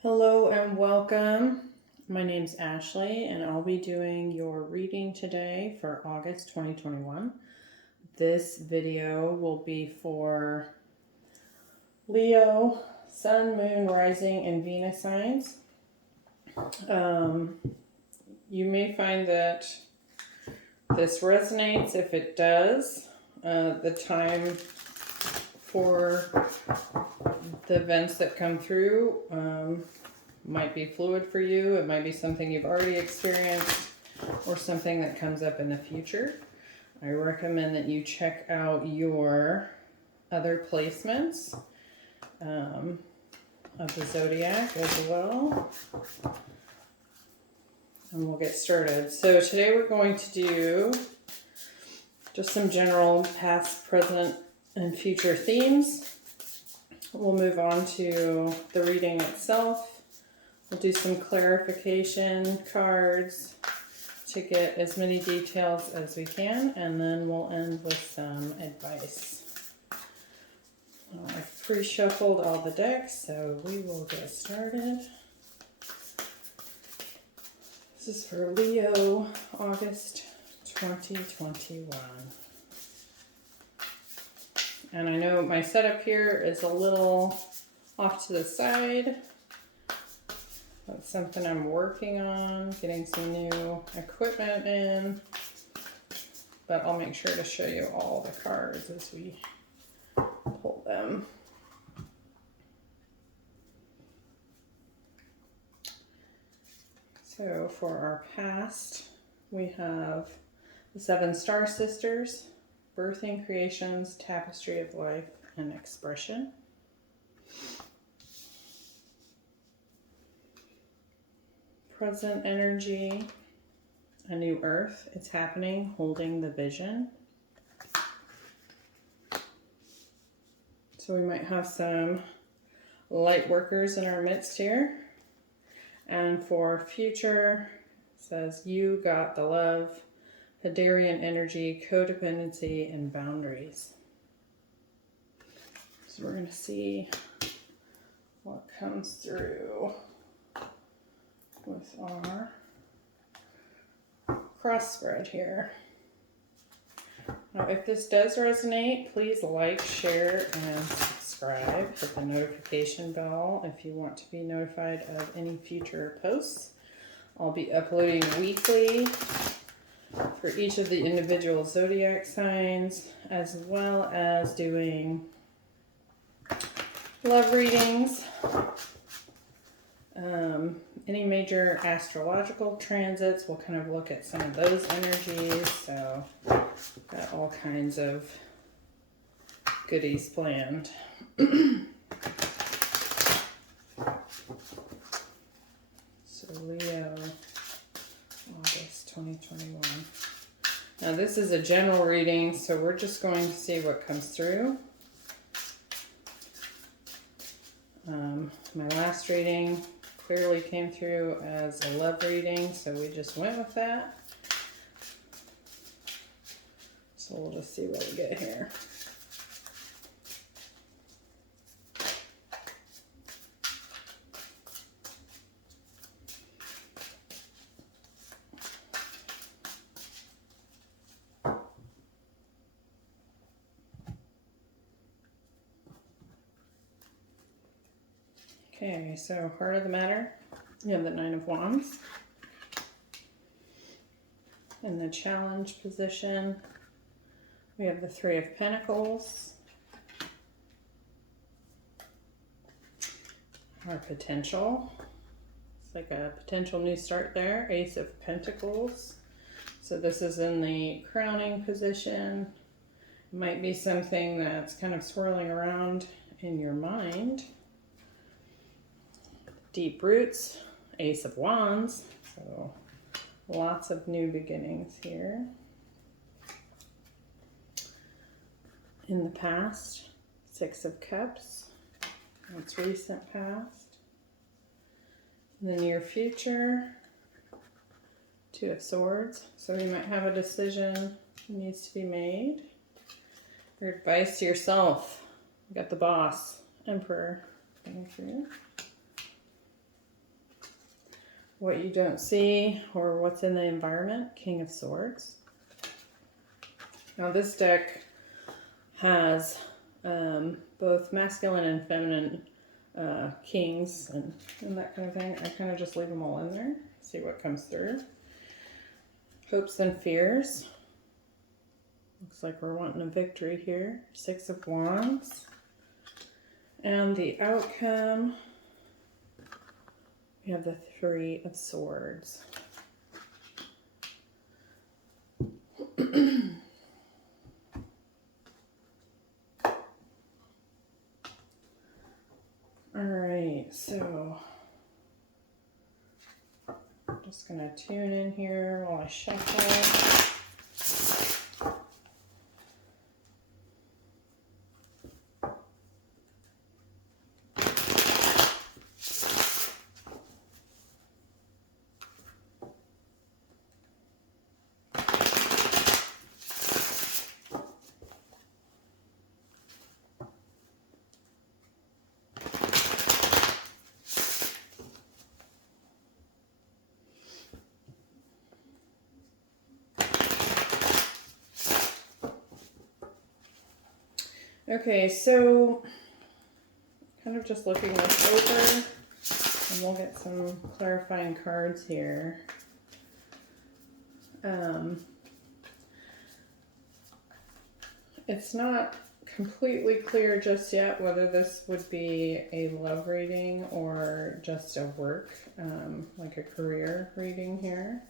Hello and welcome. My name's Ashley and I'll be doing your reading today for August 2021. This video will be for Leo, Sun, Moon, Rising, and Venus signs. You may find that this resonates. If it does, the time for the events that come through might be fluid for you. It might be something you've already experienced or something that comes up in the future. I recommend that you check out your other placements of the zodiac as well. And we'll get started. So today we're going to do just some general past, present, and future themes. We'll move on to the reading itself. We'll do some clarification cards to get as many details as we can, and then we'll end with some advice. I've pre-shuffled all the decks, so we will get started. This is for Leo, August 2021. And I know my setup here is a little off to the side. That's something I'm working on, getting some new equipment in. But I'll make sure to show you all the cards as we pull them. So for our past, we have the 7 Star Sisters, Birthing, Creations, Tapestry of Life, and Expression. Present energy, a new earth. It's happening, holding the vision. So we might have some light workers in our midst here. And for future, it says, you got the love. Hadarian energy, codependency, and boundaries. So we're going to see what comes through with our cross spread here. Now, if this does resonate, please like, share, and subscribe. Hit the notification bell if you want to be notified of any future posts. I'll be uploading weekly for each of the individual zodiac signs, as well as doing love readings, any major astrological transits. We'll kind of look at some of those energies. So got all kinds of goodies planned. So Leo, August 2021. Now this is a general reading, so we're just going to see what comes through. My last reading clearly came through as a love reading, so we just went with that. So we'll just see what we get here. Okay, so heart of the matter, you have the 9 of Wands. In the challenge position, we have the 3 of Pentacles. Our potential, it's like a potential new start there, Ace of Pentacles. So this is in the crowning position. It might be something that's kind of swirling around in your mind. Deep roots, Ace of Wands, so lots of new beginnings here. In the past, 6 of Cups, that's recent past. In the near future, 2 of Swords, so you might have a decision that needs to be made. Your advice to yourself, you got the Boss, Emperor coming through. what you don't see or what's in the environment, King of Swords. Now this deck has both masculine and feminine kings and that kind of thing. I kind of just leave them all in there, see what comes through. Hopes and fears. Looks like we're wanting a victory here. 6 of Wands. And the outcome, we have the 3 of Swords. Alright, so I'm just going to tune in here while I shuffle. Okay, so kind of just looking this over, and we'll get some clarifying cards here. It's not completely clear just yet whether this would be a love reading or just a work, like a career reading here.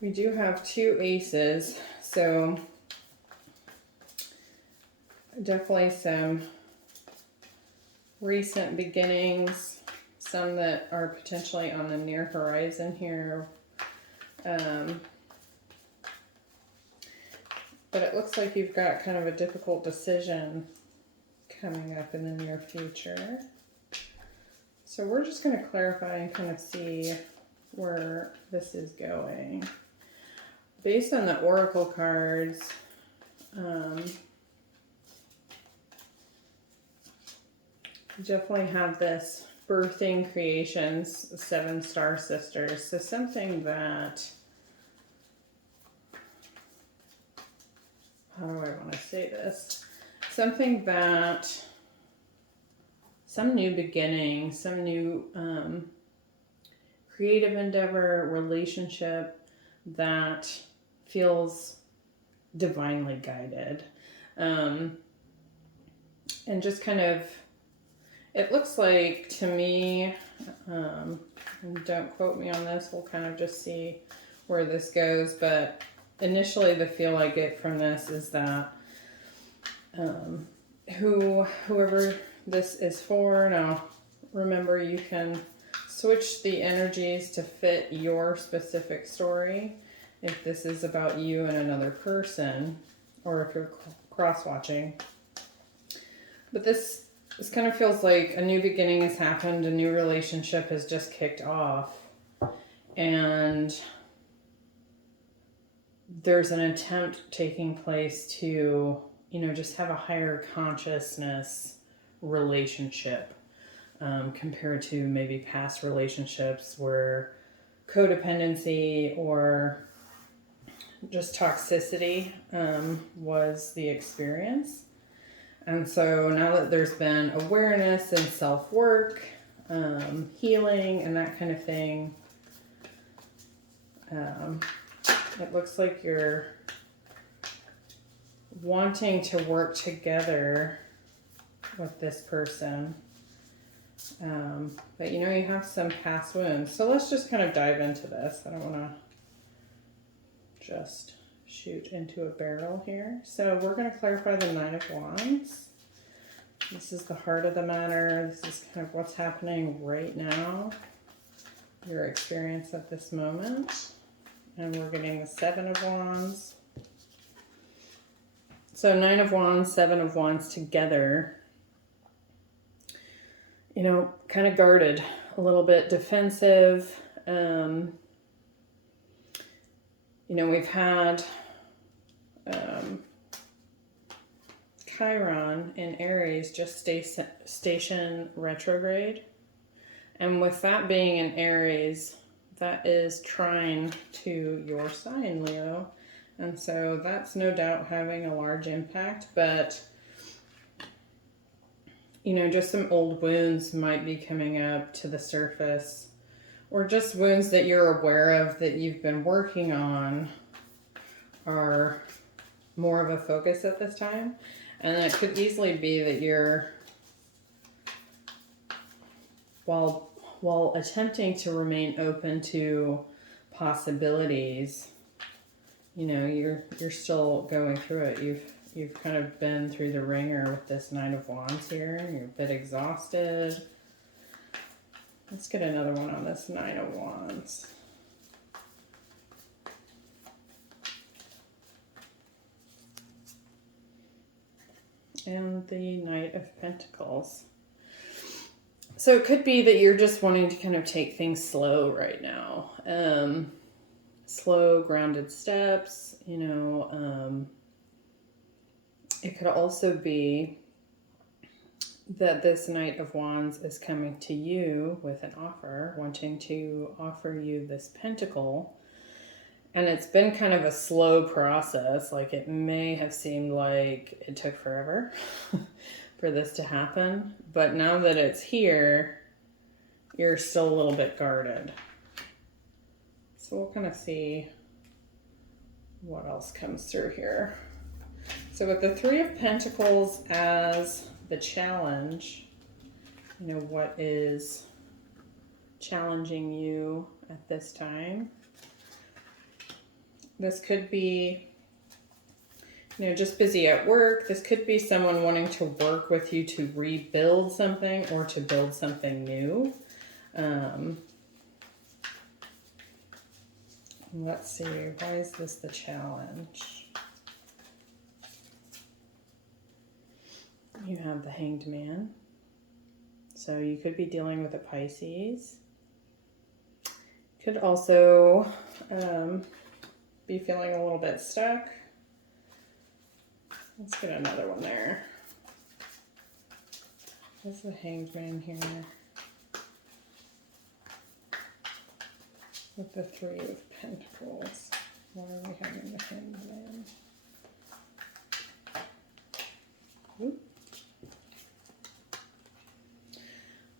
We do have 2 aces, so definitely some recent beginnings, some that are potentially on the near horizon here. But it looks like you've got kind of a difficult decision coming up in the near future. So we're just going to clarify and kind of see where this is going. Based on the oracle cards, definitely have this birthing creations, 7 star sisters. So something that, how do I want to say this? Something that, some new beginning, some new creative endeavor, relationship that feels divinely guided. And just kind of, it looks like to me, and don't quote me on this, we'll kind of just see where this goes, but initially the feel I get from this is that whoever this is for, now remember you can switch the energies to fit your specific story if this is about you and another person, or if you're cross-watching. But this kind of feels like a new beginning has happened, a new relationship has just kicked off, and there's an attempt taking place to, you know, just have a higher consciousness relationship compared to maybe past relationships where codependency or just toxicity was the experience. And so now that there's been awareness and self-work, healing and that kind of thing, it looks like you're wanting to work together with this person. But you know, you have some past wounds. So let's just kind of dive into this. I don't want to just shoot into a barrel here. So we're going to clarify the 9 of Wands. This is the heart of the matter. This is kind of what's happening right now, your experience at this moment. And we're getting the 7 of Wands. So 9 of Wands, 7 of Wands together, you know, kind of guarded, a little bit defensive. You know, we've had Chiron in Aries just station retrograde. And with that being an Aries, that is trine to your sign, Leo. And so that's no doubt having a large impact, but you know, just some old wounds might be coming up to the surface, or just wounds that you're aware of that you've been working on are more of a focus at this time. And it could easily be that you're, while attempting to remain open to possibilities, you know, you're still going through it. You've kind of been through the ringer with this Knight of Wands here. You're a bit exhausted. Let's get another one on this Knight of Wands. And the Knight of Pentacles. So it could be that you're just wanting to kind of take things slow right now. Slow, grounded steps, you know. It could also be that this Knight of Wands is coming to you with an offer, wanting to offer you this pentacle. And it's been kind of a slow process. Like, it may have seemed like it took forever for this to happen. But now that it's here, you're still a little bit guarded. So we'll kind of see what else comes through here. So with the Three of Pentacles as the challenge, you know, what is challenging you at this time? This could be, you know, just busy at work. This could be someone wanting to work with you to rebuild something or to build something new. Let's see, why is this the challenge? You have the Hanged Man. So you could be dealing with a Pisces. Could also be feeling a little bit stuck. Let's get another one there. What's the Hanged Man here? With the Three of Pentacles. Why are we having the Hanged Man? Oop.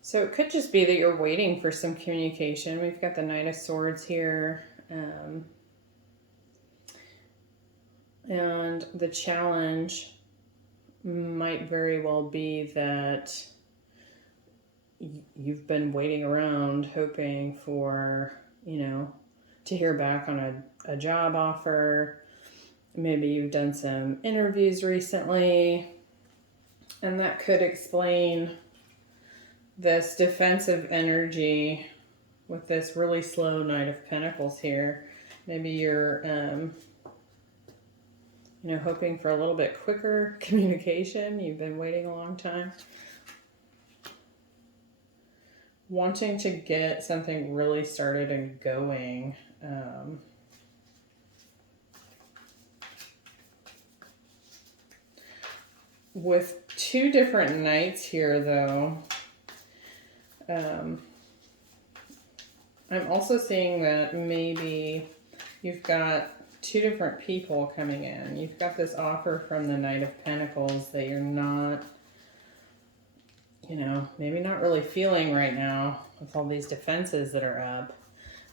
So it could just be that you're waiting for some communication. We've got the Knight of Swords here. And the challenge might very well be that you've been waiting around hoping for, you know, to hear back on a job offer. Maybe you've done some interviews recently, and that could explain this defensive energy with this really slow Knight of Pentacles here. Maybe you're, you know, hoping for a little bit quicker communication. You've been waiting a long time. Wanting to get something really started and going. With two different knights here, though, I'm also seeing that maybe you've got two different people coming in. You've got this offer from the Knight of Pentacles that you're not, you know, maybe not really feeling right now with all these defenses that are up.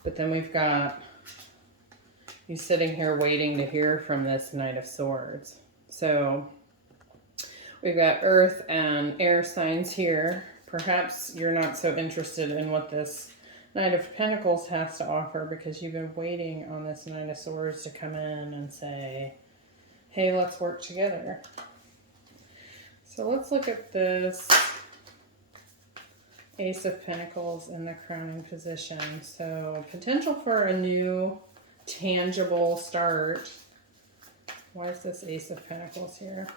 But then we've got you sitting here waiting to hear from this Knight of Swords. So we've got earth and air signs here. Perhaps you're not so interested in what this Knight of Pentacles has to offer because you've been waiting on this Knight of Swords to come in and say, hey, let's work together. So let's look at this Ace of Pentacles in the crowning position. So potential for a new tangible start. Why is this Ace of Pentacles here?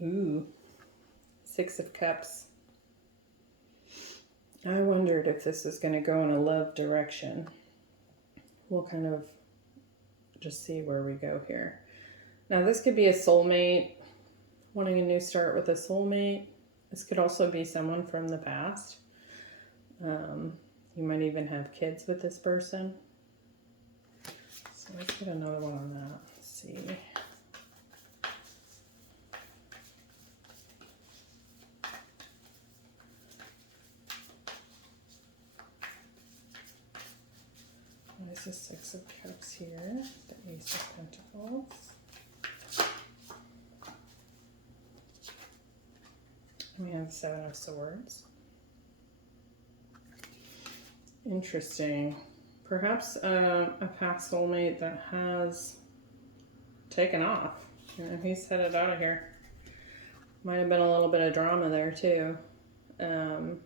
Ooh, Six of Cups. I wondered if this is going to go in a love direction. We'll kind of just see where we go here. Now this could be a soulmate, wanting a new start with a soulmate. This could also be someone from the past. You might even have kids with this person. So let's get another one on that. Let's see. There's the Six of Cups here, the Ace of Pentacles. And we have the Seven of Swords. Interesting. Perhaps a past soulmate that has taken off. You know, he's headed out of here. Might have been a little bit of drama there too. Maybe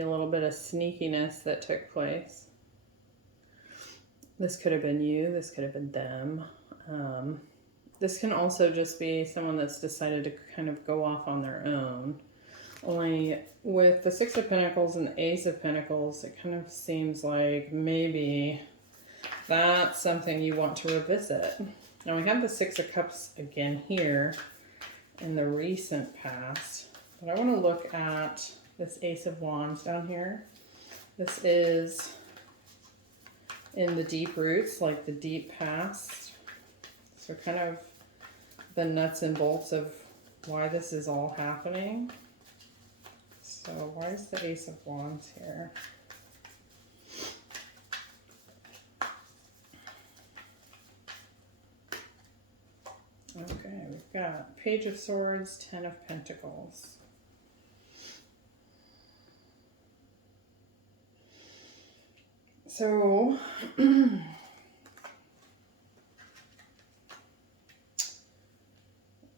a little bit of sneakiness that took place. This could have been you. This could have been them. This can also just be someone that's decided to kind of go off on their own. Only with the Six of Pentacles and the Ace of Pentacles, it kind of seems like maybe that's something you want to revisit. Now we have the Six of Cups again here in the recent past. But I want to look at this Ace of Wands down here. This is in the deep roots, like the deep past. So kind of the nuts and bolts of why this is all happening. So why is the Ace of Wands here? Okay, we've got Page of Swords, Ten of Pentacles. So, you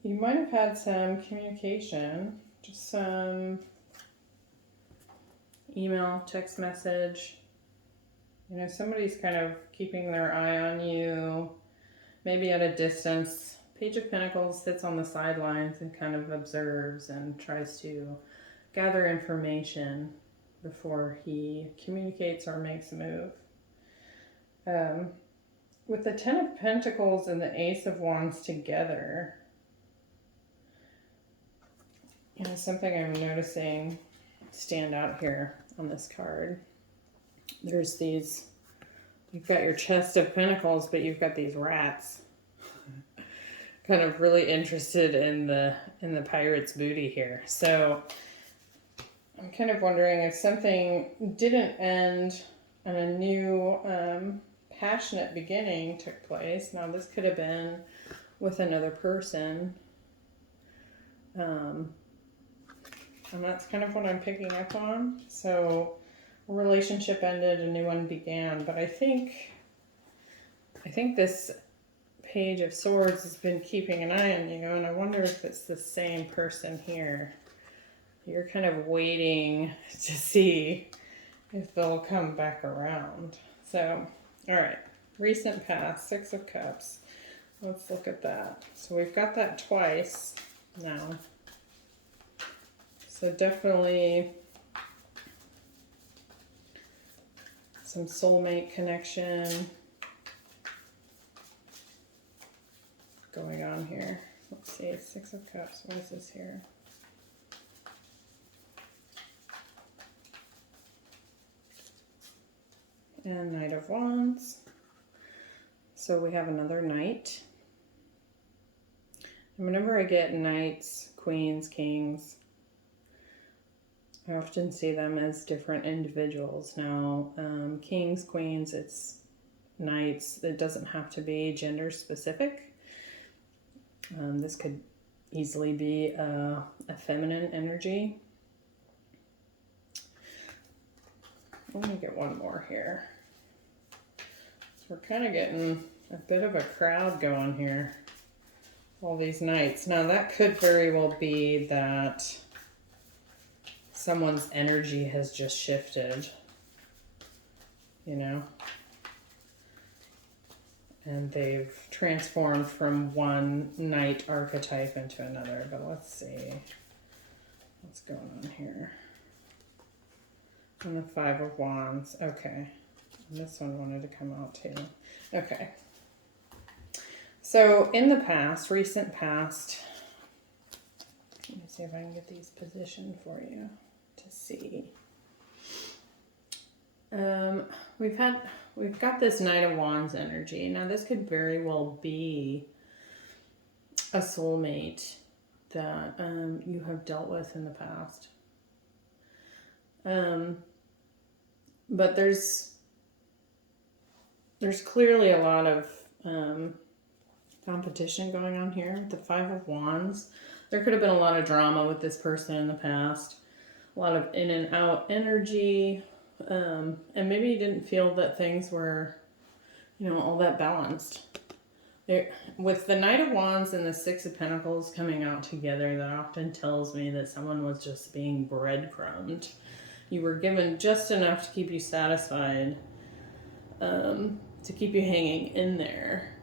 might have had some communication, just some email, text message. You know, somebody's kind of keeping their eye on you, maybe at a distance. Page of Pentacles sits on the sidelines and kind of observes and tries to gather information before he communicates or makes a move. With the Ten of Pentacles and the Ace of Wands together, you know, something I'm noticing stand out here on this card. There's these, you've got your chest of pentacles, but you've got these rats kind of really interested in the pirate's booty here. So I'm kind of wondering if something didn't end and a new passionate beginning took place. Now this could have been with another person. And that's kind of what I'm picking up on. So a relationship ended, a new one began. But I think this Page of Swords has been keeping an eye on you, and I wonder if it's the same person here. You're kind of waiting to see if they'll come back around. So, all right, recent past, Six of Cups. Let's look at that. So we've got that twice now. So definitely some soulmate connection going on here. Let's see, Six of Cups. What is this here? And Knight of Wands. So we have another knight. And whenever I get knights, queens, kings, I often see them as different individuals. Now, kings, queens, it's knights. It doesn't have to be gender specific. This could easily be a feminine energy. Let me get one more here. So we're kind of getting a bit of a crowd going here. All these knights. Now that could very well be that someone's energy has just shifted, you know, and they've transformed from one knight archetype into another. But let's see what's going on here. And the Five of Wands. Okay. And this one wanted to come out too. Okay. So in the past, recent past, let me see if I can get these positioned for you to see. We've got this Knight of Wands energy. Now this could very well be a soulmate that you have dealt with in the past. But there's clearly a lot of competition going on here with the Five of Wands. There could have been a lot of drama with this person in the past, a lot of in and out energy, and maybe you didn't feel that things were, all that balanced. With the Knight of Wands and the Six of Pentacles coming out together, that often tells me that someone was just being breadcrumbed. You were given just enough to keep you satisfied, to keep you hanging in there.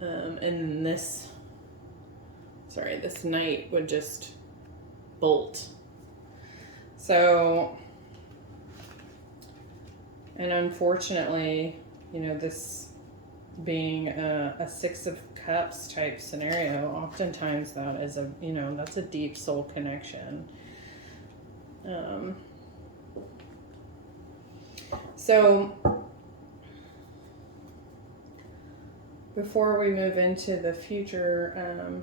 And this Knight would just bolt. So, and unfortunately, this being a Six of Cups type scenario, oftentimes that is that's a deep soul connection. So before we move into the future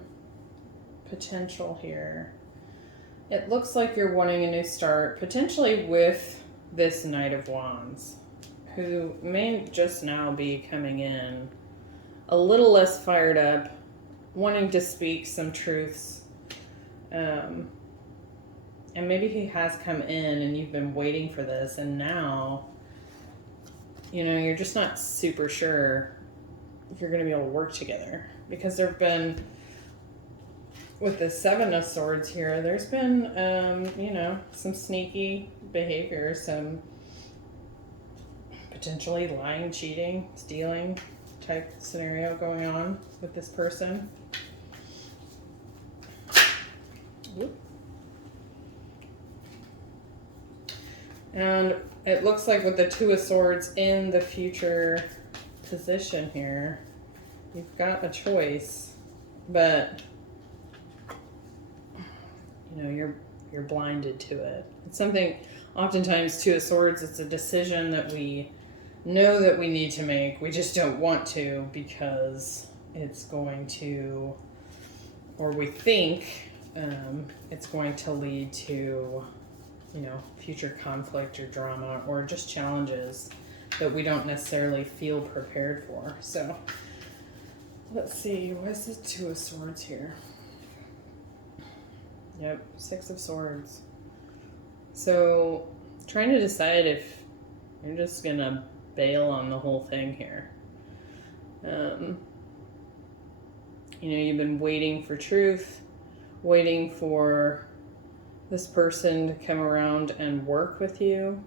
potential here, it looks like you're wanting a new start, potentially with this Knight of Wands, who may just now be coming in a little less fired up, wanting to speak some truths. And maybe he has come in and you've been waiting for this, and now, you're just not super sure if you're going to be able to work together. Because there have been, with the Seven of Swords here, there's been, some sneaky behavior, some potentially lying, cheating, stealing type scenario going on with this person. Whoop. And it looks like with the Two of Swords in the future position here, you've got a choice, but you're blinded to it. It's something, oftentimes Two of Swords, it's a decision that we know that we need to make. We just don't want to because it's going to, or we think it's going to lead to, future conflict or drama or just challenges that we don't necessarily feel prepared for. So let's see, what's the Two of Swords here? Yep, Six of Swords. So trying to decide if you're just gonna bail on the whole thing here. You've been waiting for truth, waiting for this person to come around and work with you.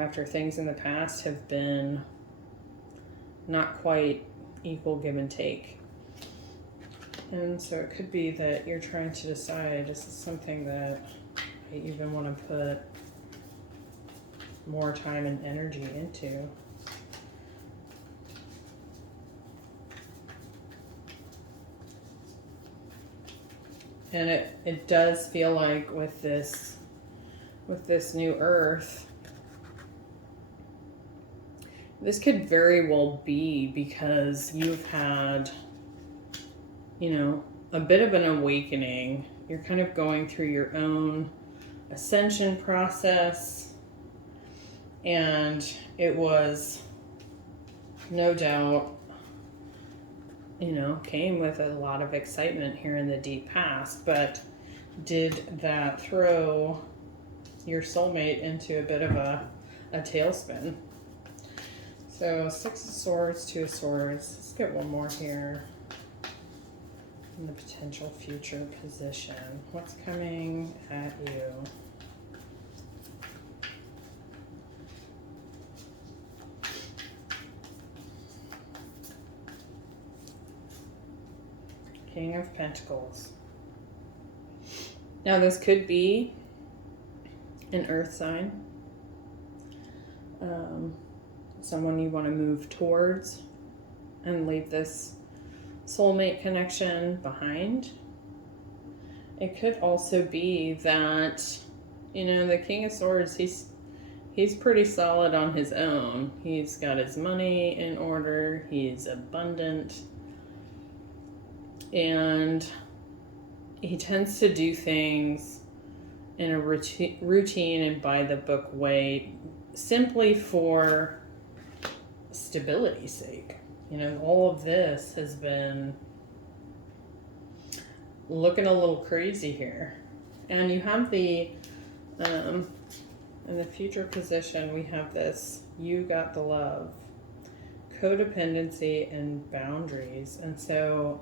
After things in the past have been not quite equal give and take. And so it could be that you're trying to decide, is this something that I even want to put more time and energy into? And it does feel like with this new Earth, this could very well be because you've had, a bit of an awakening. You're kind of going through your own ascension process, and it was no doubt, came with a lot of excitement here in the deep past, but did that throw your soulmate into a bit of a tailspin? So Six of Swords, Two of Swords. Let's get one more here. In the potential future position. What's coming at you? King of Pentacles. Now this could be an earth sign. Someone you want to move towards. and leave this soulmate connection behind. It could also be that, you know, the King of Swords, he's pretty solid on his own. He's got his money in order. He's abundant. And he tends to do things in a routine and by the book way, simply for stability's sake. You know, all of this has been looking a little crazy here. And you have the, in the future position, we have this, you got the love, codependency, and boundaries. And so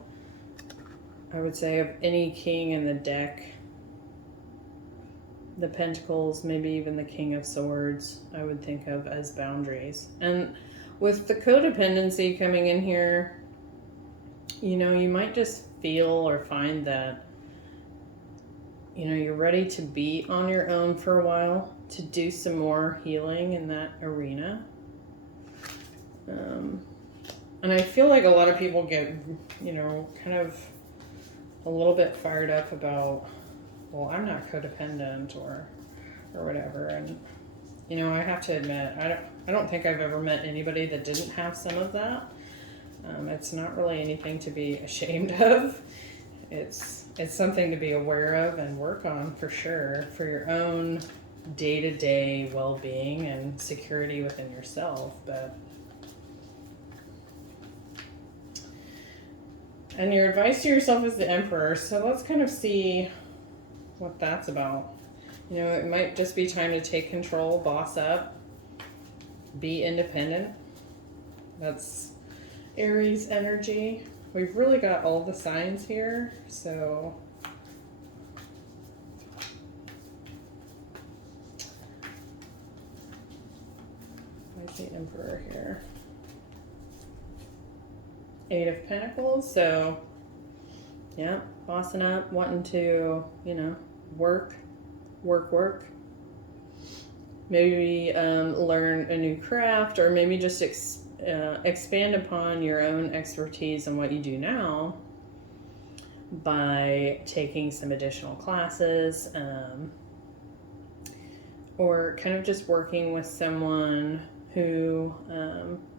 I would say of any king in the deck, the Pentacles, maybe even the King of Swords, I would think of as boundaries. And with the codependency coming in here, you know, you might just feel or find that, you know, you're ready to be on your own for a while, to do some more healing in that arena. And I feel like a lot of people get, you know, kind of a little bit fired up about, well, I'm not codependent or whatever. And, you know, I have to admit, I don't think I've ever met anybody that didn't have some of that. It's not really anything to be ashamed of. It's something to be aware of and work on for sure, for your own day-to-day well-being and security within yourself. And your advice to yourself is the Emperor. So let's kind of see what that's about. You know, it might just be time to take control, boss up, be independent. That's Aries energy. We've really got all the signs here, so where's the Emperor here? 8 of Pentacles, so yeah, bossing up, wanting to, you know, work. Maybe learn a new craft, or maybe just expand upon your own expertise and what you do now by taking some additional classes, or kind of just working with someone who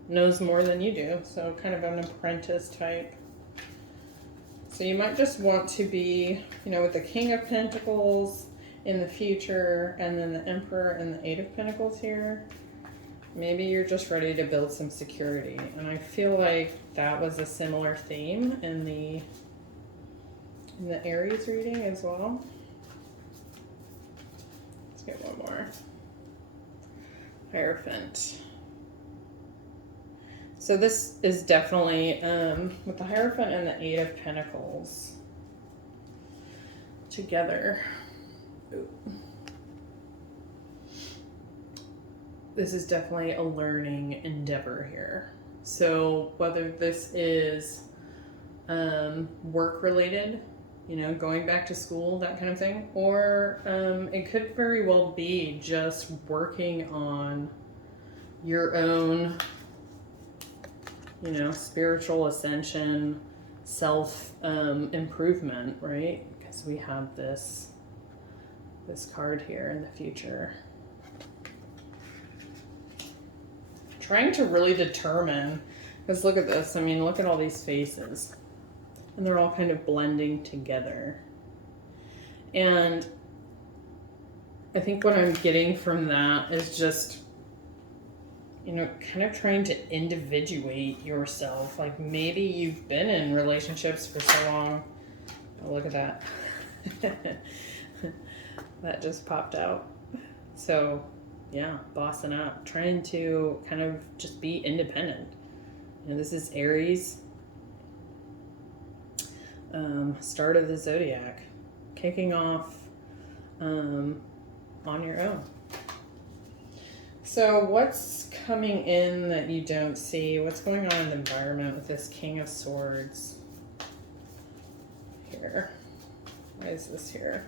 knows more than you do. So kind of an apprentice type. So you might just want to be, you know, with the King of Pentacles in the future, and then the Emperor and the 8 of Pentacles here. Maybe you're just ready to build some security. And I feel like that was a similar theme in the Aries reading as well. Let's get one more. Hierophant. So this is definitely, with the Hierophant and the 8 of Pentacles together. Ooh. This is definitely a learning endeavor here. So whether this is work related, you know, going back to school, that kind of thing, or it could very well be just working on your own, you know, spiritual ascension, self improvement, right? Because we have this card here in the future. Trying to really determine, because look at this, I mean, look at all these faces. And they're all kind of blending together. And I think what I'm getting from that is just, you know, kind of trying to individuate yourself. Like maybe you've been in relationships for so long. Oh, look at that. That just popped out. So yeah, bossing up, trying to kind of just be independent. You know, this is Aries, start of the zodiac, kicking off on your own. So what's coming in that you don't see? What's going on in the environment with this King of Swords here? Why is this here?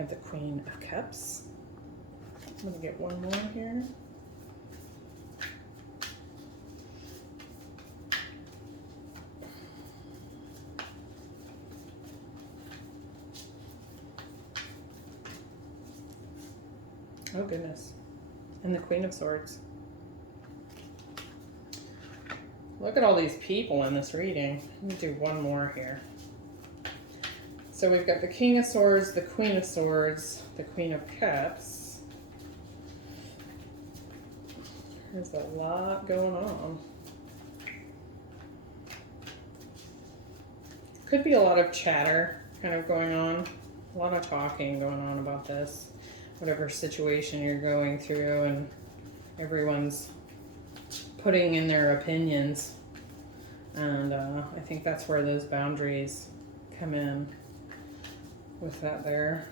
have the Queen of Cups. I'm going to get one more here. Oh goodness. And the Queen of Swords. Look at all these people in this reading. Let me do one more here. So we've got the King of Swords, the Queen of Swords, the Queen of Cups. There's a lot going on. Could be a lot of chatter kind of going on. A lot of talking going on about this. Whatever situation you're going through, and everyone's putting in their opinions. And I think that's where those boundaries come in with that there.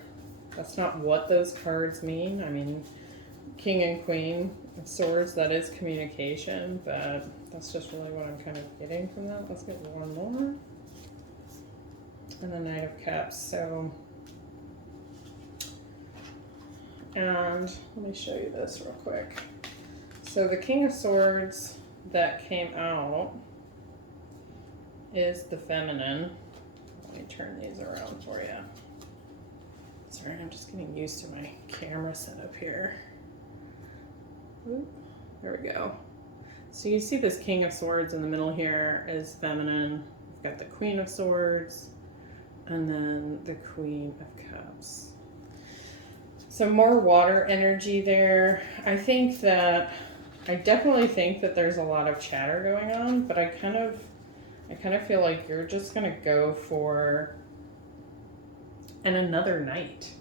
That's not what those cards mean. I mean, King and Queen of Swords, that is communication, but that's just really what I'm kind of getting from that. Let's get one more. And the Knight of Cups. So, and let me show you this real quick. So the King of Swords that came out is the feminine. Let me turn these around for you. Sorry, I'm just getting used to my camera setup here. Ooh, there we go. So you see this King of Swords in the middle here is feminine. We've got the Queen of Swords and then the Queen of Cups. So more water energy there. I definitely think that there's a lot of chatter going on, but I kind of feel like you're just gonna go for another night.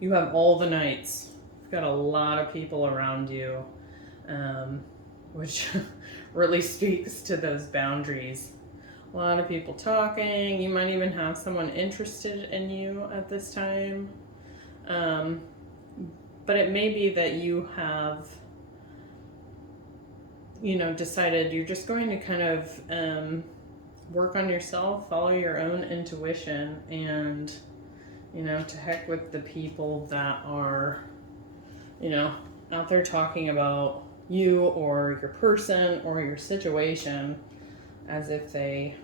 You have all the nights. You've got a lot of people around you, which really speaks to those boundaries. A lot of people talking. You might even have someone interested in you at this time. But it may be that you have, decided you're just going to kind of work on yourself, follow your own intuition, and, to heck with the people that are, out there talking about you or your person or your situation as if they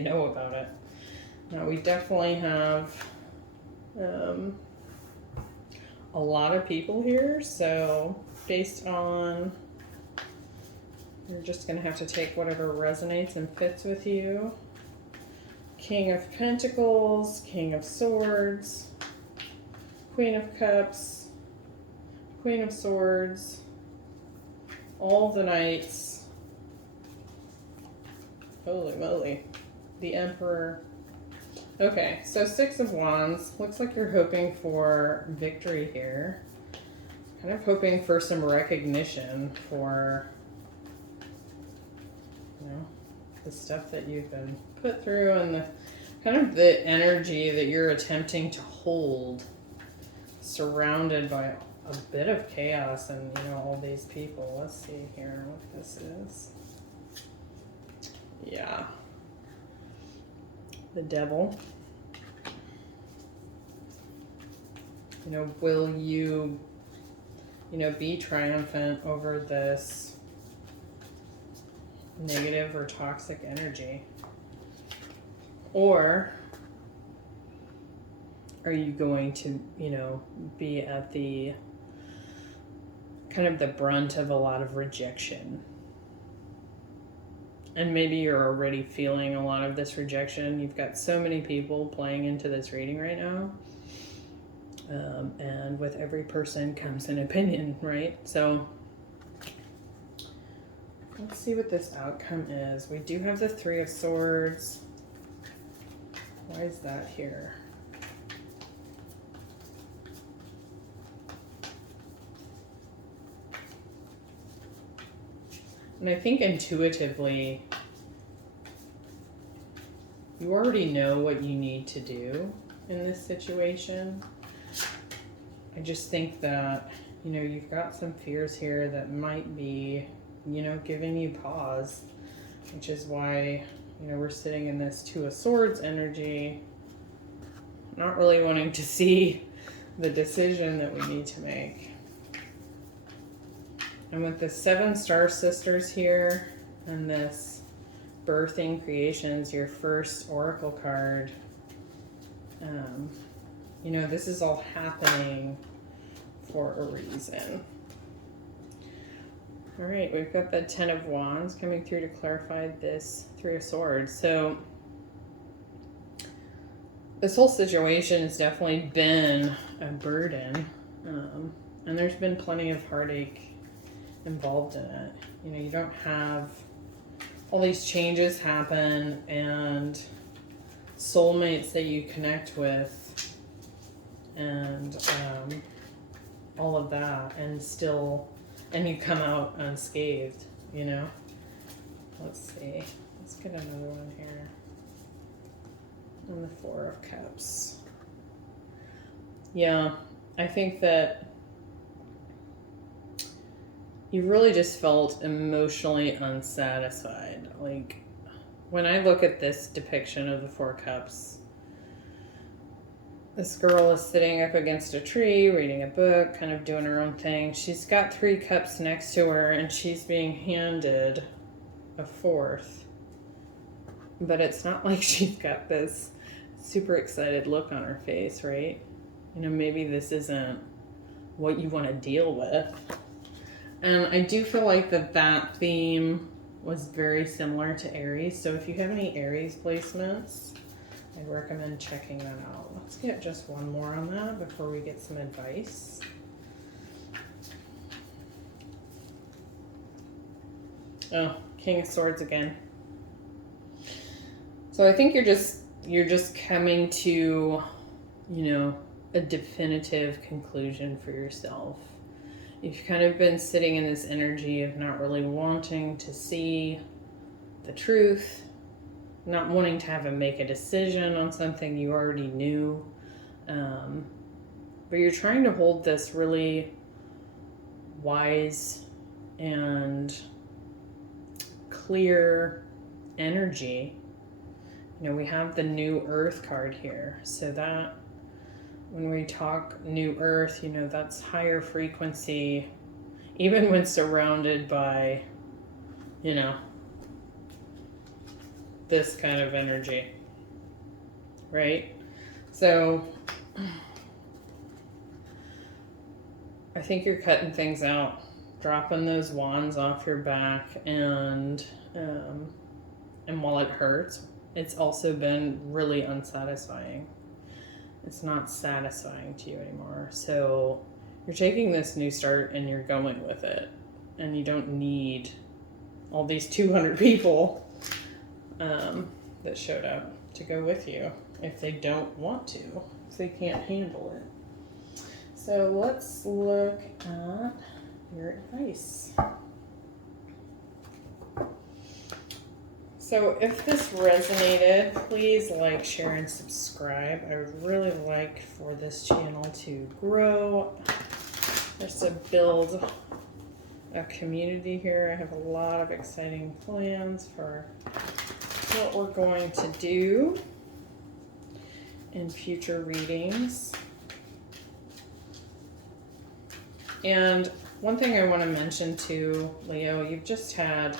know about it. Now we definitely have a lot of people here, so based on, you're just going to have to take whatever resonates and fits with you. King of Pentacles, King of Swords, Queen of Cups, Queen of Swords, all the Knights, holy moly, the Emperor. Okay, so Six of Wands. Looks like you're hoping for victory here. Kind of hoping for some recognition for, the stuff that you've been put through and the kind of the energy that you're attempting to hold, surrounded by a bit of chaos and, all these people. Let's see here what this is. Yeah. The Devil. Will you, be triumphant over this negative or toxic energy? Or are you going to, be at the kind of the brunt of a lot of rejection? And maybe you're already feeling a lot of this rejection. You've got so many people playing into this reading right now. And with every person comes an opinion, right? So let's see what this outcome is. We do have the Three of Swords. Why is that here? And I think intuitively, you already know what you need to do in this situation. I just think that, you've got some fears here that might be, giving you pause, which is why, we're sitting in this Two of Swords energy. not really wanting to see the decision that we need to make. And with the 7 star sisters here and this birthing creations, your first oracle card, you know, this is all happening for a reason. All right, we've got the 10 of Wands coming through to clarify this 3 of Swords. So this whole situation has definitely been a burden, and there's been plenty of heartache involved in it. You know, you don't have all these changes happen and soulmates that you connect with and all of that, and you come out unscathed, you know. Let's see, let's get another one here. And the 4 of Cups. Yeah, I think that you really just felt emotionally unsatisfied. Like, when I look at this depiction of the 4 Cups, this girl is sitting up against a tree, reading a book, kind of doing her own thing. She's got 3 cups next to her, and she's being handed a 4th. But it's not like she's got this super excited look on her face, right? You know, maybe this isn't what you want to deal with. And I do feel like that theme was very similar to Aries. So if you have any Aries placements, I'd recommend checking that out. Let's get just one more on that before we get some advice. Oh, King of Swords again. So I think you're just coming to, you know, a definitive conclusion for yourself. You've kind of been sitting in this energy of not really wanting to see the truth, not wanting to make a decision on something you already knew. But you're trying to hold this really wise and clear energy. You know, we have the New Earth card here. So that, when we talk New Earth, you know, that's higher frequency, even when surrounded by, you know, this kind of energy, right? So I think you're cutting things out, dropping those wands off your back, and while it hurts, it's also been really unsatisfying. It's not satisfying to you anymore. So you're taking this new start and you're going with it, and you don't need all these 200 people that showed up to go with you if they don't want to, if they can't handle it. So let's look at your advice. So if this resonated, please like, share, and subscribe. I would really like for this channel to grow, just to build a community here. I have a lot of exciting plans for what we're going to do in future readings. And one thing I want to mention too, Leo, you've just had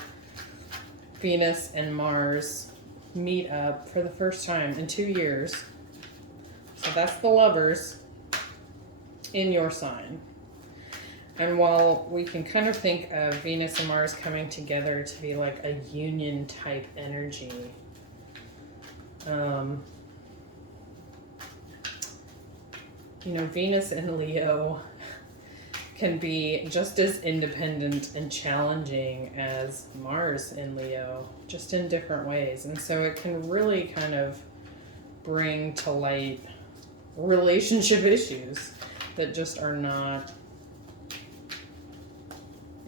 Venus and Mars meet up for the first time in 2 years. So that's the lovers in your sign. And while we can kind of think of Venus and Mars coming together to be like a union type energy, you know, Venus and Leo can be just as independent and challenging as Mars in Leo, just in different ways. And so it can really kind of bring to light relationship issues that just are not,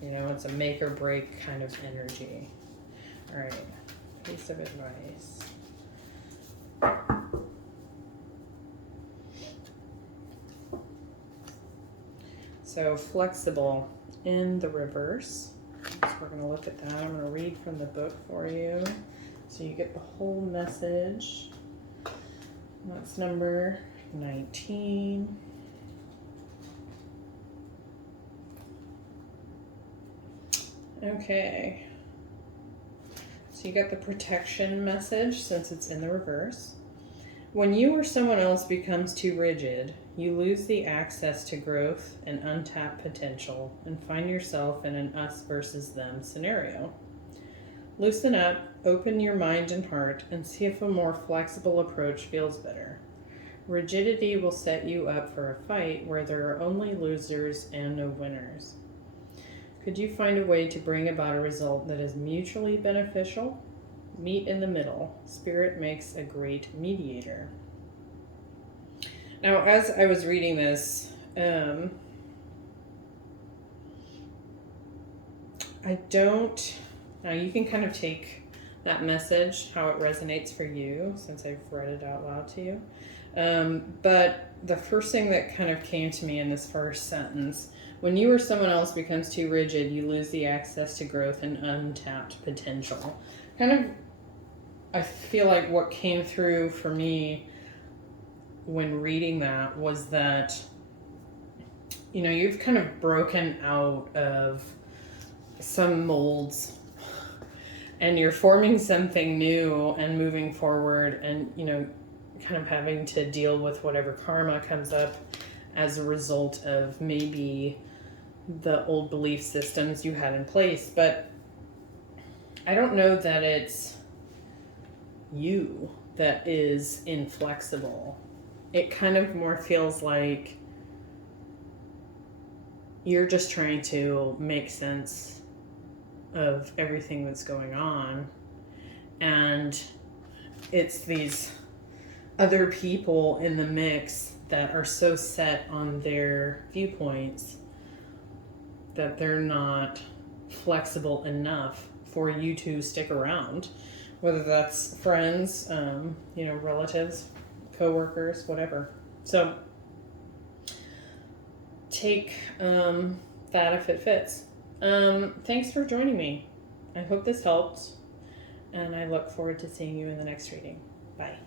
you know, it's a make or break kind of energy. All right, piece of advice. So flexible in the reverse. So we're going to look at that. I'm going to read from the book for you so you get the whole message. That's number 19. Okay. So you got the protection message since it's in the reverse. When you or someone else becomes too rigid, you lose the access to growth and untapped potential and find yourself in an us versus them scenario. Loosen up, open your mind and heart, and see if a more flexible approach feels better. Rigidity will set you up for a fight where there are only losers and no winners. Could you find a way to bring about a result that is mutually beneficial? Meet in the middle. Spirit makes a great mediator. Now, as I was reading this, now you can kind of take that message, how it resonates for you, since I've read it out loud to you. But the first thing that kind of came to me in this first sentence, when you or someone else becomes too rigid, you lose the access to growth and untapped potential. Kind of, I feel like what came through for me when reading that was that, you know, you've kind of broken out of some molds and you're forming something new and moving forward and, you know, kind of having to deal with whatever karma comes up as a result of maybe the old belief systems you had in place. But I don't know that it's you that is inflexible. It kind of more feels like you're just trying to make sense of everything that's going on, and it's these other people in the mix that are so set on their viewpoints that they're not flexible enough for you to stick around, whether that's friends, you know, relatives, co-workers, whatever. So take that if it fits. Thanks for joining me. I hope this helped, and I look forward to seeing you in the next reading. Bye.